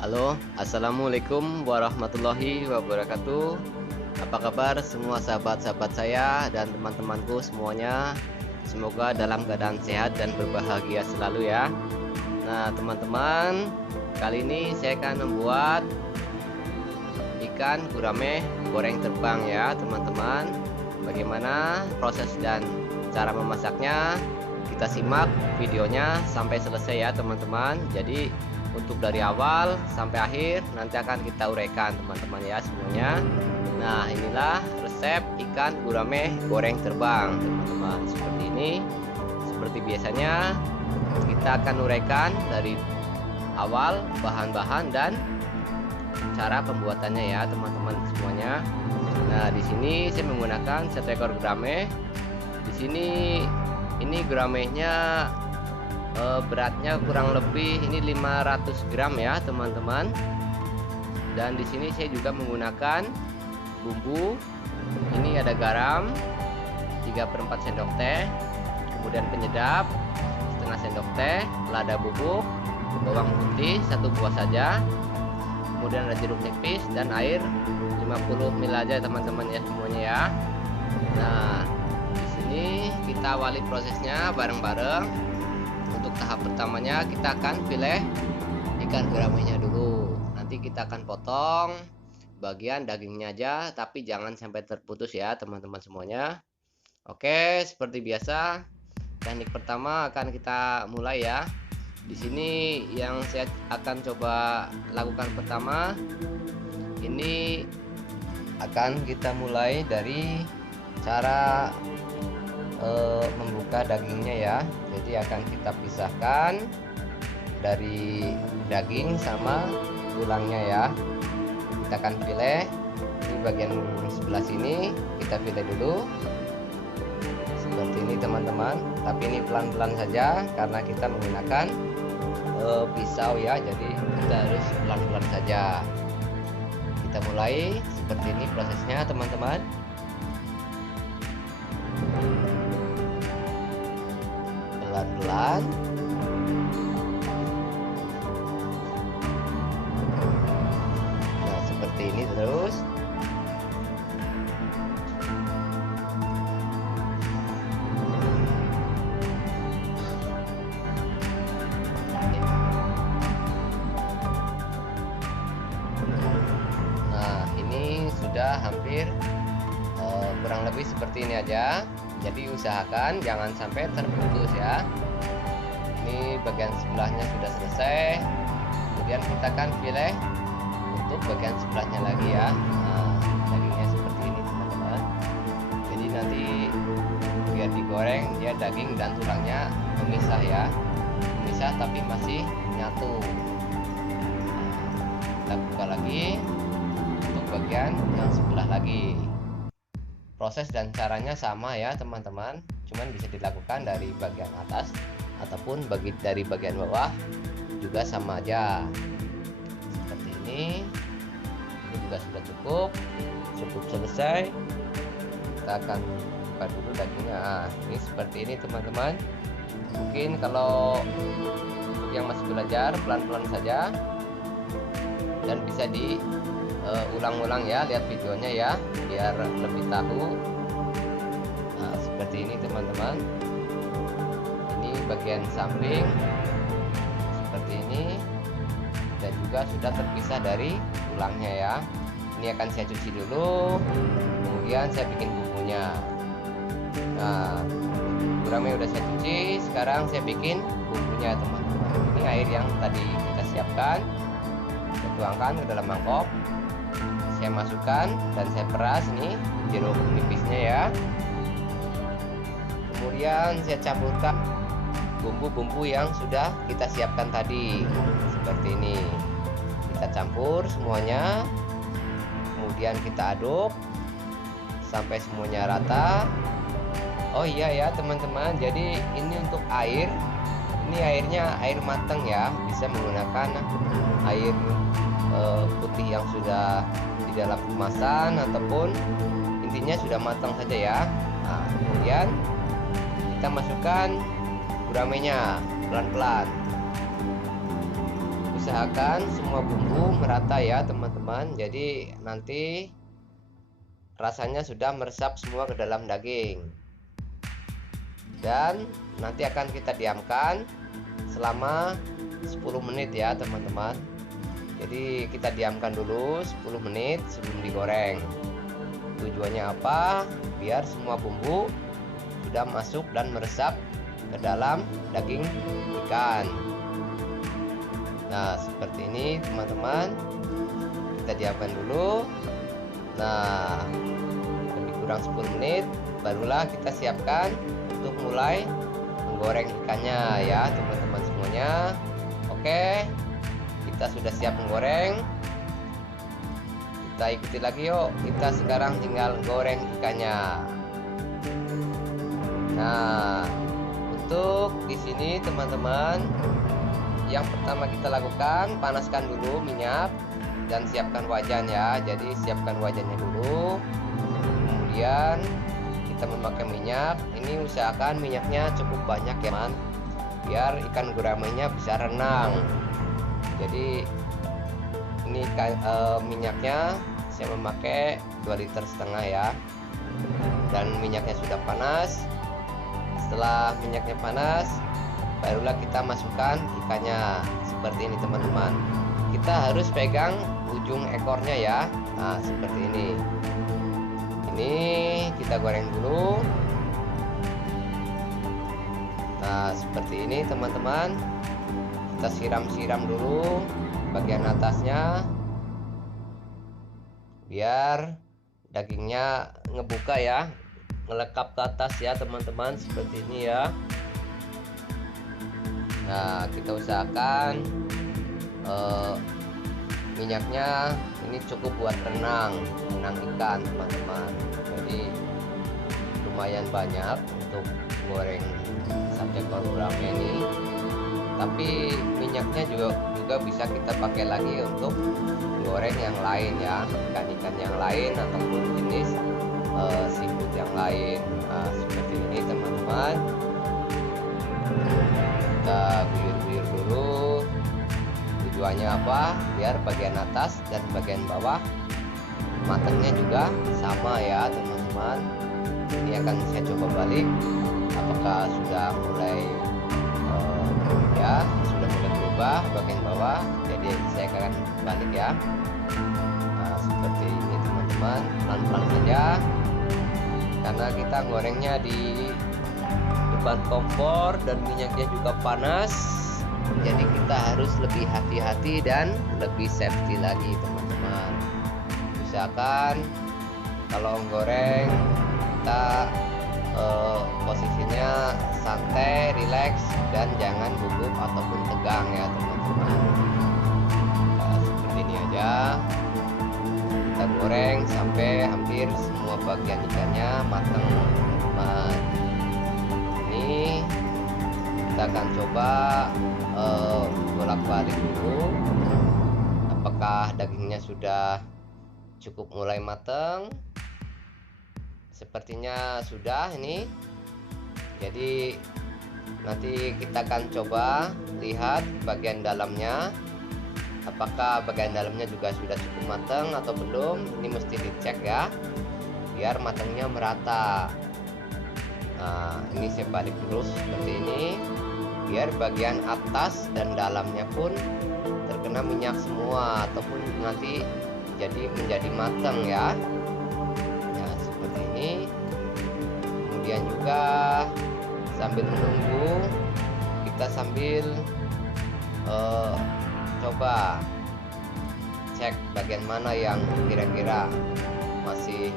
Halo, assalamualaikum warahmatullahi wabarakatuh. Apa kabar semua sahabat-sahabat saya dan teman-temanku semuanya? Semoga dalam keadaan sehat dan berbahagia selalu ya. Nah, teman-teman, kali ini saya akan membuat ikan gurame goreng terbang ya, teman-teman. Bagaimana proses dan cara memasaknya? Kita simak videonya sampai selesai ya, teman-teman. Jadi untuk dari awal sampai akhir nanti akan kita uraikan teman-teman ya semuanya. Nah, inilah resep ikan gurame goreng terbang teman-teman, seperti ini. Seperti biasanya kita akan uraikan dari awal bahan-bahan dan cara pembuatannya ya teman-teman semuanya. Nah, di sini saya menggunakan 1 ekor gurame. Di sini ini guramenya beratnya kurang lebih ini 500 gram ya teman-teman. Dan di sini saya juga menggunakan bumbu. Ini ada garam 3/4 sendok teh, kemudian penyedap setengah sendok teh, lada bubuk, bawang putih 1 buah saja, kemudian ada jeruk nipis dan air 50 ml aja teman-teman ya semuanya ya. Nah, di sini kita awali prosesnya bareng-bareng. Untuk tahap pertamanya kita akan pilih ikan guramenya dulu. Nanti kita akan potong bagian dagingnya aja, tapi jangan sampai terputus ya teman-teman semuanya. Oke, seperti biasa teknik pertama akan kita mulai ya. Di sini yang saya akan coba lakukan pertama, ini akan kita mulai dari cara membuka dagingnya ya. Jadi akan kita pisahkan dari daging sama tulangnya ya. Kita akan pilih ini bagian sebelah sini, kita pilih dulu seperti ini teman-teman. Tapi ini pelan-pelan saja karena kita menggunakan pisau ya, jadi kita harus pelan-pelan saja. Kita mulai seperti ini prosesnya teman-teman. Pelan-pelan. Nah, seperti ini terus. Nah, ini sudah hampir kurang lebih seperti ini aja. Jadi usahakan jangan sampai terputus ya. Ini bagian sebelahnya sudah selesai. Kemudian kita akan pilih untuk bagian sebelahnya lagi ya. Nah, dagingnya seperti ini teman-teman. Jadi nanti biar digoreng dia daging dan tulangnya memisah ya. Memisah tapi masih nyatu. Nah, kita buka lagi untuk bagian yang sebelah lagi. Proses dan caranya sama ya teman-teman, cuman bisa dilakukan dari bagian atas ataupun dari bagian bawah juga sama aja. Seperti ini juga sudah cukup selesai. Kita akan buka dulu dagingnya. Nah, ini seperti ini teman-teman. Mungkin kalau untuk yang masih belajar pelan-pelan saja dan bisa ulang-ulang ya, lihat videonya ya biar lebih tahu. Nah, seperti ini teman-teman. Ini bagian samping seperti ini dan juga sudah terpisah dari tulangnya ya. Ini akan saya cuci dulu, kemudian saya bikin bumbunya. Nah, gurame udah saya cuci, sekarang saya bikin bumbunya teman-teman. Ini air yang tadi kita siapkan, saya tuangkan ke dalam mangkok. Saya masukkan dan saya peras nih jeruk nipisnya ya. Kemudian saya campurkan bumbu-bumbu yang sudah kita siapkan tadi seperti ini. Kita campur semuanya, kemudian kita aduk sampai semuanya rata. Oh iya ya teman-teman, jadi ini untuk air, ini airnya air matang ya, bisa menggunakan air putih yang sudah di dalam kemasan ataupun intinya sudah matang saja ya. Nah, kemudian kita masukkan guramenya pelan-pelan. usahakan semua bumbu merata ya teman-teman. Jadi nanti rasanya sudah meresap semua ke dalam daging. Dan nanti akan kita diamkan selama 10 menit ya teman-teman. Jadi kita diamkan dulu 10 menit sebelum digoreng. Tujuannya apa? Biar semua bumbu sudah masuk dan meresap ke dalam daging ikan. Nah, seperti ini teman-teman. Kita diamkan dulu. Nah, lebih kurang 10 menit barulah kita siapkan untuk mulai menggoreng ikannya ya teman-teman semuanya. Oke, kita sudah siap menggoreng. Kita ikuti lagi yuk. Kita sekarang tinggal goreng ikannya. Nah, untuk di sini teman-teman, yang pertama kita lakukan, panaskan dulu minyak dan siapkan wajan ya. Jadi siapkan wajannya dulu. Kemudian kita memakai minyak. Ini usahakan minyaknya cukup banyak ya teman, biar ikan guramainya bisa renang. Jadi ini minyaknya saya memakai 2,5 liter ya. Dan minyaknya sudah panas. Setelah minyaknya panas, barulah kita masukkan ikannya seperti ini teman-teman. Kita harus pegang ujung ekornya ya. Nah, seperti ini. Ini kita goreng dulu. Nah, seperti ini teman-teman. Kita siram-siram dulu bagian atasnya biar dagingnya ngebuka ya, ngelekap ke atas ya teman-teman, seperti ini ya. Nah, kita usahakan minyaknya ini cukup buat renang ikan teman-teman. Jadi lumayan banyak untuk goreng sate kol gurame ini. Tapi minyaknya juga bisa kita pakai lagi untuk goreng yang lain ya, ikan-ikan yang lain ataupun jenis seafood yang lain. Nah, seperti ini teman-teman. Kita guyur-guyur dulu. Tujuannya apa? Biar bagian atas dan bagian bawah matangnya juga sama ya teman-teman. Ini akan saya coba balik, apakah sudah mulai sudah mulai berubah bagian bawah. Jadi saya akan balik ya. Nah, seperti ini teman-teman, pelan-pelan saja karena kita gorengnya di depan kompor dan minyaknya juga panas. Jadi kita harus lebih hati-hati dan lebih safety lagi teman-teman. Usahakan kalau goreng kita posisinya santai, rileks, dan jangan gugup ataupun tegang ya teman-teman. Nah, seperti ini aja. Kita goreng sampai hampir semua bagian ikannya matang teman-teman. Ini kita akan coba bolak-balik dulu apakah dagingnya sudah cukup mulai matang. Sepertinya sudah ini. Jadi nanti kita akan coba lihat bagian dalamnya, apakah bagian dalamnya juga sudah cukup matang atau belum. Ini mesti dicek ya, biar matangnya merata. Nah, ini saya balik dulu seperti ini, biar bagian atas dan dalamnya pun terkena minyak semua ataupun nanti menjadi matang ya. Nah, seperti ini. Kemudian juga sambil menunggu, kita sambil coba cek bagian mana yang kira-kira masih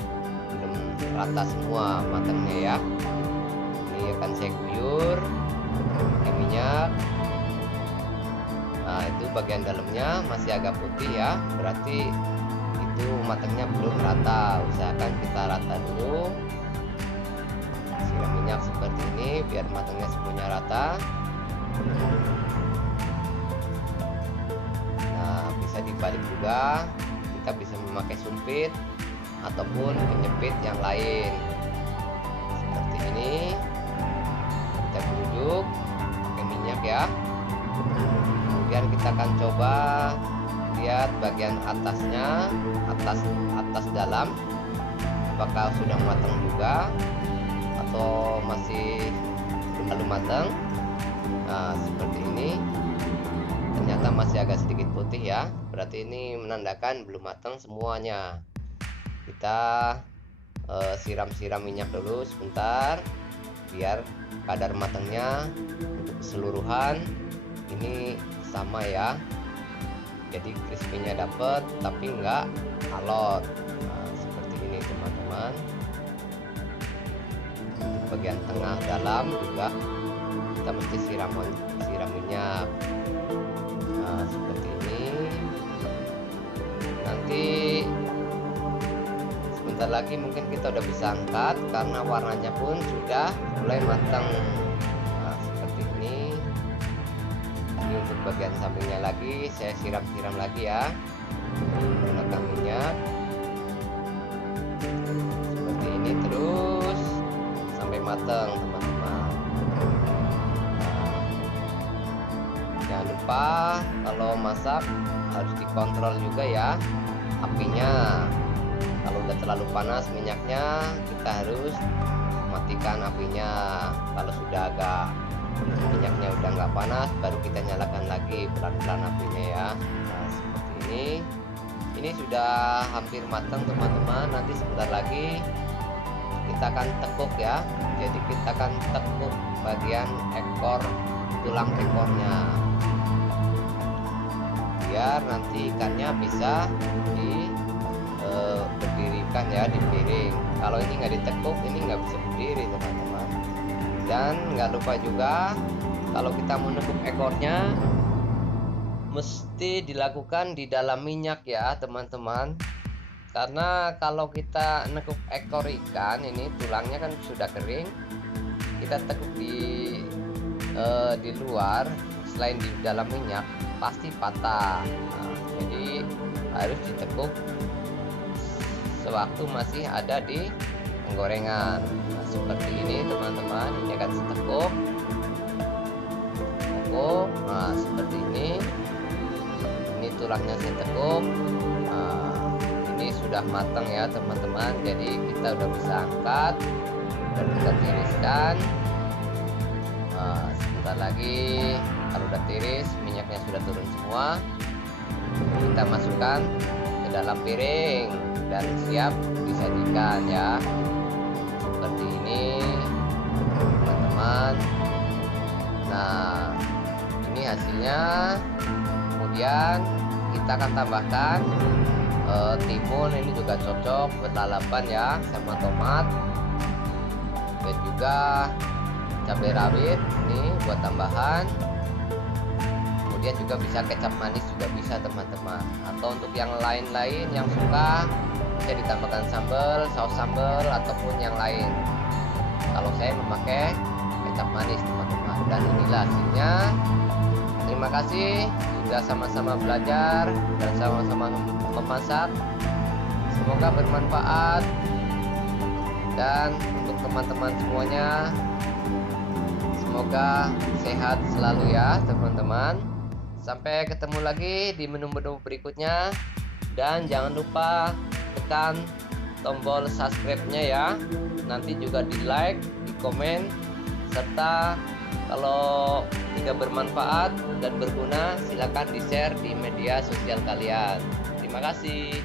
belum rata semua matangnya ya. Ini akan saya guyur pakai minyak. Nah, itu bagian dalamnya masih agak putih ya, berarti itu matangnya belum rata. Usahakan kita rata dulu. Siram minyak seperti ini biar matangnya semuanya rata. Nah, bisa dibalik juga, kita bisa memakai sumpit ataupun penyepit yang lain seperti ini. Kita geruduk pakai minyak ya. Kemudian kita akan coba lihat bagian atasnya, atas dalam, apakah sudah matang juga atau masih belum terlalu matang. Nah, seperti ini. Ternyata masih agak sedikit putih ya, berarti ini menandakan belum matang semuanya. Kita siram-siram minyak dulu sebentar biar kadar matangnya untuk keseluruhan ini sama ya. Jadi crispy-nya dapet tapi enggak alot. Nah, seperti ini teman-teman. Untuk bagian tengah dalam juga kita mesti siram minyak. Nah, seperti ini. Nanti sebentar lagi mungkin kita udah bisa angkat karena warnanya pun sudah mulai matang. Nah, seperti ini. Ini untuk bagian sampingnya lagi saya siram-siram lagi ya menggunakan minyak. Seperti ini terus sampai matang teman-teman. Jangan lupa kalau masak harus dikontrol juga ya apinya. Kalau udah terlalu panas minyaknya, kita harus matikan apinya. Kalau sudah agak minyaknya udah nggak panas, baru kita nyalakan lagi pelan-pelan apinya ya. Nah, seperti ini. Ini sudah hampir matang teman-teman. Nanti sebentar lagi kita akan tekuk ya. Jadi kita akan tekuk bagian ekor, tulang ekornya, biar nanti ikannya bisa berdirikan ya di piring. Kalau ini nggak ditekuk, ini nggak bisa berdiri teman-teman. Dan nggak lupa juga kalau kita menekuk ekornya mesti dilakukan di dalam minyak ya teman-teman. Karena kalau kita nekuk ekor ikan ini tulangnya kan sudah kering, kita tekuk di luar selain di dalam minyak pasti patah. Nah, jadi harus ditekuk sewaktu masih ada di penggorengan. Nah, seperti ini teman-teman. Ini akan ditekuk. Nah, seperti ini. Ini tulangnya saya tekuk. Nah, ini sudah matang ya teman-teman. Jadi kita udah bisa angkat dan kita tiriskan. Nah, sebentar lagi kalau udah tiris, minyaknya sudah turun semua, kita masukkan ke dalam piring dan siap disajikan ya. Seperti ini teman-teman. Nah, ini hasilnya. Kemudian kita akan tambahkan timun, ini juga cocok buat lalapan ya, sama tomat dan juga cabai rawit ini buat tambahan. Kemudian juga bisa kecap manis juga bisa teman-teman. Atau untuk yang lain-lain yang suka bisa ditambahkan sambal, saus sambal ataupun yang lain. Kalau saya memakai kecap manis teman-teman. Dan inilah hasilnya. Terima kasih sudah sama-sama belajar dan sama-sama memasak. Semoga bermanfaat. Dan untuk teman-teman semuanya, semoga sehat selalu ya teman-teman. Sampai ketemu lagi di menu-menu berikutnya. Dan jangan lupa tekan tombol subscribe-nya ya. Nanti juga di like, di komen, serta kalau tidak bermanfaat dan berguna silakan di share di media sosial kalian. Terima kasih.